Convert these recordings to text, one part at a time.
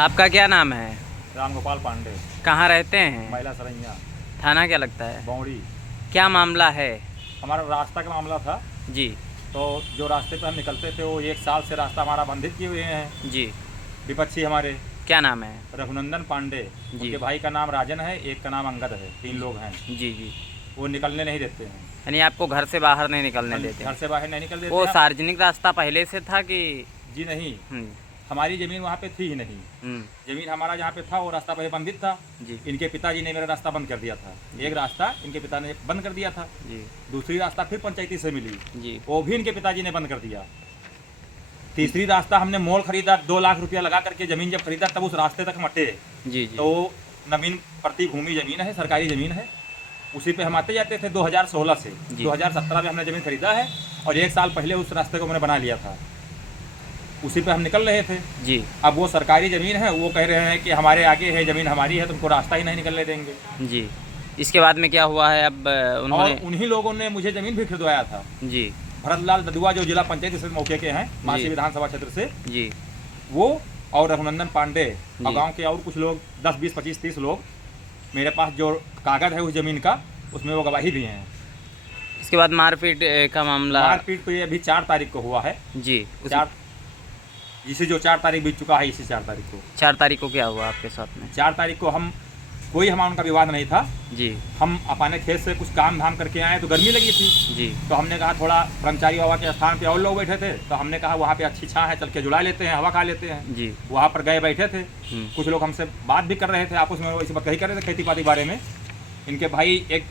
आपका क्या नाम है? राम गोपाल पांडे। कहाँ रहते हैं? महिला सरैया, थाना क्या लगता है? बौड़ी। क्या मामला है? हमारा रास्ता का मामला था। जी तो जो रास्ते पे हम निकलते थे वो 1 साल से रास्ता हमारा बंधित किए हुए हैं जी। विपक्षी हमारे। क्या नाम है? रघुनंदन पांडे, जी। उनके भाई का नाम राजन है, एक का नाम अंगद है, 3 लोग हैं। जी जी। वो निकलने नहीं देते हैं। यानी आपको घर से बाहर नहीं निकलने देते? घर से बाहर नहीं निकल देते वो हैं। सार्वजनिक रास्ता पहले से था कि? जी नहीं, हम्म, हमारी ज़मीन वहाँ पे थी ही नहीं। हम्म, ज़मीन हमारा जहाँ पे था वो रास्ता पहले बंधित था। जी इनके पिताजी ने मेरा रास्ता बंद कर दिया था। एक रास्ता इनके पिता ने बंद कर दिया था, जी दूसरी रास्ता फिर पंचायती से मिली, जी। वो भी इनके पिताजी ने बंद कर दिया। तीसरी रास्ता हमने मोल खरीदा, 2 लाख रुपया लगा करके ज़मीन जब खरीदा तब उस रास्ते तक मटे। जी जी। तो वो नवीन प्रति भूमि ज़मीन है, सरकारी ज़मीन है, उसी पे हम आते जाते थे 2016 से। जी। 2017 में हमने ज़मीन खरीदा है और 1 साल पहले उस रास्ते को मैंने बना लिया था, उसी पे हम निकल रहे थे। जी अब वो सरकारी ज़मीन है, वो कह रहे हैं कि हमारे आगे है, ज़मीन हमारी है, तुमको रास्ता ही नहीं निकलने देंगे। जी। इसके बाद में क्या हुआ है अब? और उन्होंने? उन्हीं लोगों ने मुझे ज़मीन भी खरीदवाया था। जी भरतलाल ददुआ जो जिला पंचायत से मौके के हैं, मासी जी। विधानसभा क्षेत्र से, जी वो और रघुनंदन पांडे और जी। गांव के और कुछ लोग 10, 20, 25, 30 लोग, मेरे पास जो कागज़ है उस ज़मीन का, उसमें वो गवाही भी हैं। इसके बाद मारपीट का मामला? मारपीट तो ये अभी 4 तारीख को हुआ है। जी। 4 जिसे जो 4 तारीख बीत चुका है, इसी 4 तारीख को। 4 तारीख को क्या हुआ आपके साथ में? 4 तारीख को कोई हमारा उनका विवाद नहीं था। जी हम अपने खेत से कुछ काम धाम करके आए तो गर्मी लगी थी, जी। तो हमने कहा थोड़ा ब्रह्मचारी बाबा के स्थान पे और लोग बैठे थे, तो हमने कहा वहाँ पे अच्छी छाँ है, चल के जुड़ा लेते हैं, हवा खा लेते हैं। जी। वहाँ पर गए, बैठे थे, कुछ लोग हमसे बात भी कर रहे थे आपस में, इसी बात कही कर रहे थे खेती पाती बारे में। इनके भाई एक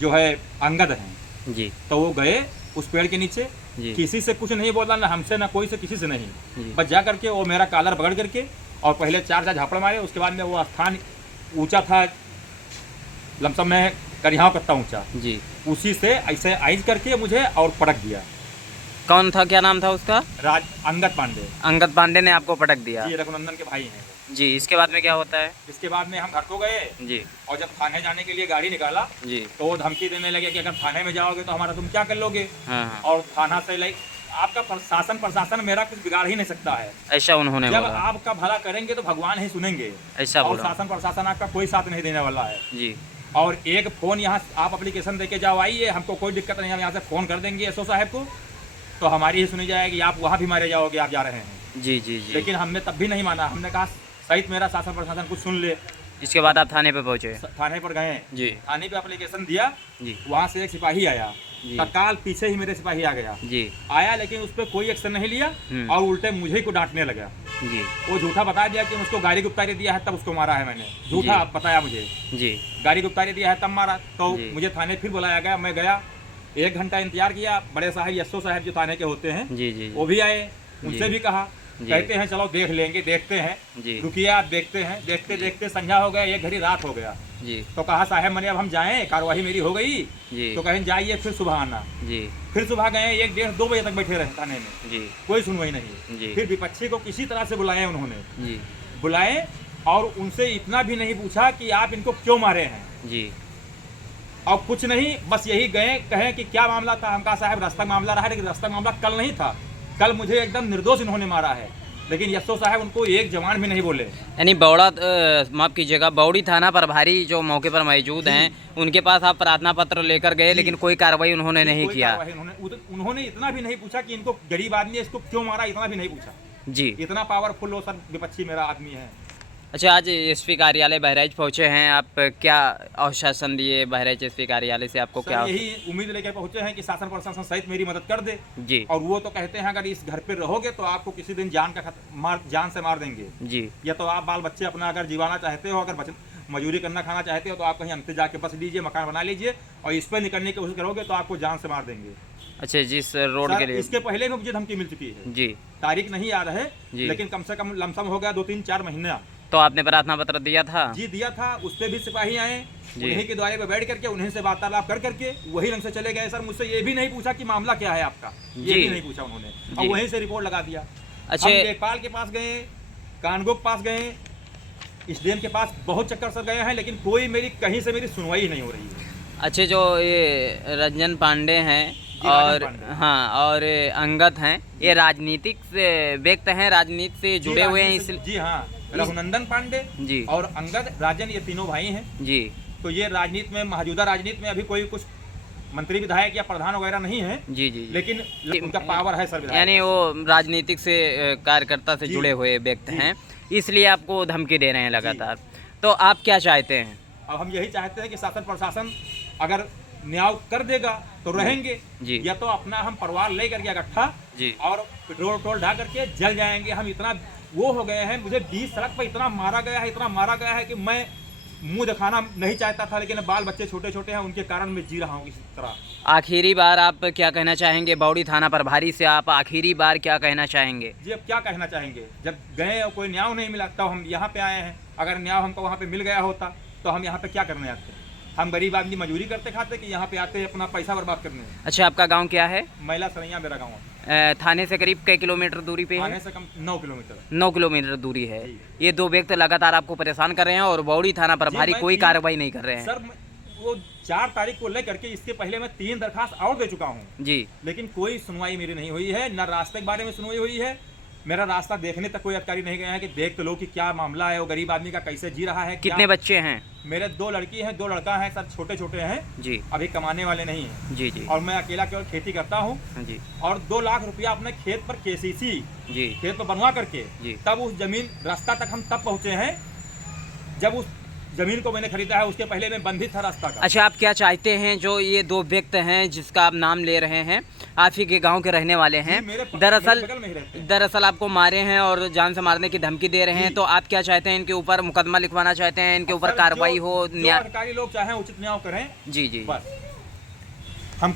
जो है अंगद हैं, जी तो वो गए उस पेड़ के नीचे, जी। किसी से कुछ नहीं बोला, ना हमसे ना कोई से, किसी से नहीं, जी। बस जा करके वो मेरा कॉलर पकड़ करके और पहले 4 झापड़ मारे। उसके बाद में वो स्थान ऊंचा था, लमसम में करिहाव कत्ता ऊंचा, जी। उसी से ऐसे आइज करके मुझे और पटक दिया। कौन था, क्या नाम था उसका? अंगद पांडे। अंगद पांडे ने आपको पटक दिया? जी, रघुनंदन के भाई हैं। जी। इसके बाद में क्या होता है? इसके बाद में हम घर को गए जी और जब थाने जाने के लिए गाड़ी निकाला जी। तो वो धमकी देने लगे कि अगर थाने में जाओगे तो हमारा तुम क्या कर लोगे, हाँ हाँ। और थाना से आपका प्रशासन मेरा कुछ बिगाड़ ही नहीं सकता है। ऐसा उन्होंने जब बोला? आपका भला करेंगे तो भगवान ही सुनेंगे, ऐसा और बोला? शासन प्रशासन आपका कोई साथ नहीं देने वाला है। जी और एक फ़ोन यहाँ आप एप्लीकेशन देके जाओ, आइए, हमको कोई दिक्कत नहीं, हम यहाँ से फ़ोन कर देंगे एसओ साहब को, तो हमारी ही सुनी जाएगी, आप वहाँ भी मारे जाओगे, आप जा रहे हैं। जी जी जी। लेकिन हमने तब भी नहीं माना, हमने कहा सहित मेरा शासन प्रशासन कुछ सुन ले। इसके बाद आप थाने पे पहुँचे? थाने पर गए जी थाने पे एप्लीकेशन दिया, जी वहाँ से एक सिपाही आया, जी। तत्काल पीछे ही मेरे सिपाही आ गया, जी आया, लेकिन उस पर कोई एक्शन नहीं लिया और उल्टे मुझे ही को डांटने लगा। जी वो झूठा बता दिया कि उसको गाड़ी गुप्तारी दिया है तब उसको मारा है मैंने, झूठा बताया मुझे, जी गाड़ी गुप्तारी दिया है तब मारा। तो जी। मुझे थाने फिर बुलाया गया, मैं गया, 1 घंटा इंतजार किया। बड़े साहब एसओ साहब जो थाने के होते हैं जी जी वो भी आए, उनसे भी कहा, जी। कहते हैं चलो देख लेंगे, देखते हैं, जी रुकिए आप देखते हैं। देखते देखते संध्या हो गया, 1 घड़ी रात हो गया। जी तो कहा साहब मैंने अब हम जाएं, कार्रवाई मेरी हो गई, जी तो कहें जाइए, फिर सुबह आना। जी फिर सुबह गए, 1, 1:30, 2 बजे तक बैठे रहे थाने में, जी कोई सुनवाई नहीं। जी फिर विपक्षी को किसी तरह से बुलाए उन्होंने, जी बुलाए और उनसे इतना भी नहीं पूछा कि आप इनको क्यों मारे हैं, जी। और कुछ नहीं, बस यही गए, कहें कि क्या मामला था। हम कहा साहब रास्ता मामला रहा है, लेकिन रास्ता मामला कल नहीं था, कल मुझे एकदम निर्दोष इन्होंने मारा है। लेकिन एसओ साहब उनको एक जवान भी नहीं बोले। यानी माफ़ कीजिएगा, बौड़ी थाना प्रभारी जो मौके पर मौजूद हैं, उनके पास आप प्रार्थना पत्र लेकर गए, लेकिन कोई कार्रवाई उन्होंने नहीं कोई किया? कार्रवाई उन्होंने इतना भी नहीं पूछा कि इनको गरीब आदमी है, इसको क्यों मारा, इतना भी नहीं पूछा। जी। इतना पावरफुल वो सर विपक्षी मेरा आदमी है। अच्छा, आज एसपी कार्यालय बहराइच पहुंचे हैं आप, क्या आश्वासन दिए बहराइच एसपी कार्यालय से? आपको क्या? यही उम्मीद लेकर पहुंचे हैं कि शासन प्रशासन सहित मेरी मदद कर दे। जी। और वो तो कहते हैं अगर इस घर पे रहोगे तो आपको किसी दिन जान से मार देंगे। जी। या तो आप बाल बच्चे अपना अगर जीवाना चाहते हो, अगर मजदूरी करना खाना चाहते हो, तो आप कहीं अंतर जाके बस लीजिए, मकान बना लीजिए, और इस पर निकलने की कोशिश करोगे तो आपको जान से मार देंगे। अच्छा, जिस रोड के लिए? इसके पहले भी मुझे धमकी मिल चुकी है। जी। तारीख नहीं याद है, जी। लेकिन कम से कम लमसम हो गया 2, 3, 4 महीना। तो आपने प्रार्थना पत्र दिया था? जी दिया था, उस पर भी सिपाही आए, जी। उन्हीं के द्वारे पे बैठ करके उन्हीं से वार्तालाप कर करके वही रंग से चले गए। सर मुझसे ये भी नहीं पूछा कि मामला क्या है आपका, ये भी नहीं पूछा उन्होंने, और वहीं से रिपोर्ट लगा दिया। अच्छा, हम लेखपाल के पास गए, कानगो के पास गए, एसडीएम के पास बहुत चक्कर सर गए हैं, लेकिन कोई कहीं से मेरी सुनवाई नहीं हो रही है। अच्छा, जो ये रंजन पांडे हैं और हाँ और अंगद हैं, ये राजनीतिक से व्यक्ति हैं, राजनीति से जुड़े हुए हैं, इसलिए? जी हाँ, रघुनंदन पांडे जी और अंगद राजन, ये तीनों भाई हैं। जी तो ये राजनीति में, मौजूदा राजनीति में अभी कोई कुछ मंत्री विधायक या प्रधान वगैरह नहीं है, जी जी जी। लेकिन उनका पावर है सर विधायक। यानी वो राजनीतिक से कार्यकर्ता से जी, जुड़े हुए व्यक्ति जी। हैं, इसलिए आपको धमकी दे रहे हैं लगातार। तो आप क्या चाहते हैं? अब हम यही चाहते हैं कि शासन प्रशासन अगर न्याय कर देगा तो रहेंगे, जी। या तो अपना हम परिवार ले करके इकट्ठा जी और पेट्रोल पेट्रोल ढा करके जल जाएंगे। हम इतना वो हो गए हैं, मुझे 20 सड़क पर इतना मारा गया है, इतना मारा गया है कि मैं मुंह दिखाना नहीं चाहता था, लेकिन बाल बच्चे छोटे छोटे हैं, उनके कारण मैं जी रहा हूँ इस तरह। आखिरी बार आप क्या कहना चाहेंगे? बौड़ी थाना प्रभारी से आप आखिरी बार क्या कहना चाहेंगे? जी अब क्या कहना चाहेंगे, जब गए और कोई न्याय नहीं मिला तब हम यहाँ पे आए हैं। अगर न्याय हमको वहाँ पे मिल गया होता तो हम यहाँ पे क्या करने आते? हम गरीब आदमी मजदूरी करते खाते कि यहाँ पे आते हैं अपना पैसा बर्बाद करने। अच्छा, आपका गांव क्या है? महिला सरैया मेरा गाँव है। थाने से करीब कई किलोमीटर दूरी पे आने है? से कम 9 किलोमीटर। 9 किलोमीटर दूरी है। जी। ये दो व्यक्ति लगातार आपको परेशान कर रहे हैं और बौड़ी थाना प्रभारी मैं कोई 3 कार्रवाई नहीं कर रहे हैं। सर वो 4 तारीख को लेकर के इसके पहले मैं 3 दरखास्त और दे चुका हूँ, जी लेकिन कोई सुनवाई मेरी नहीं हुई है। न रास्ते के बारे में सुनवाई हुई है, मेरा रास्ता देखने तक कोई अधिकारी नहीं गया है कि देख तो लो कि क्या मामला है, वो गरीब आदमी का कैसे जी रहा है। कितने बच्चे हैं? मेरे 2 लड़की हैं, 2 लड़का हैं सर, छोटे छोटे हैं, जी अभी कमाने वाले नहीं हैं। जी जी और मैं अकेला केवल खेती करता हूँ जी और 2 लाख रुपया अपने खेत पर केसीसी जी खेत पर बनवा करके जी। तब उस जमीन रास्ता तक हम तब पहुँचे हैं जब उस जमीन को मैंने खरीदा है, उसके पहले में बंधित था रास्ता का। अच्छा, आप क्या चाहते हैं? जो ये दो व्यक्ति हैं जिसका आप नाम ले रहे हैं, आप ही के गांव के रहने वाले हैं, जी, मेरे दरअसल बगल में ही रहते हैं। दरअसल आपको मारे हैं और जान से मारने की धमकी दे रहे हैं, तो आप क्या चाहते हैं? इनके ऊपर मुकदमा लिखवाना चाहते हैं, इनके ऊपर सर, कार्रवाई हो, जो न्याय? अधिकारी लोग चाहें उचित न्याय करें, जी जी बस। हम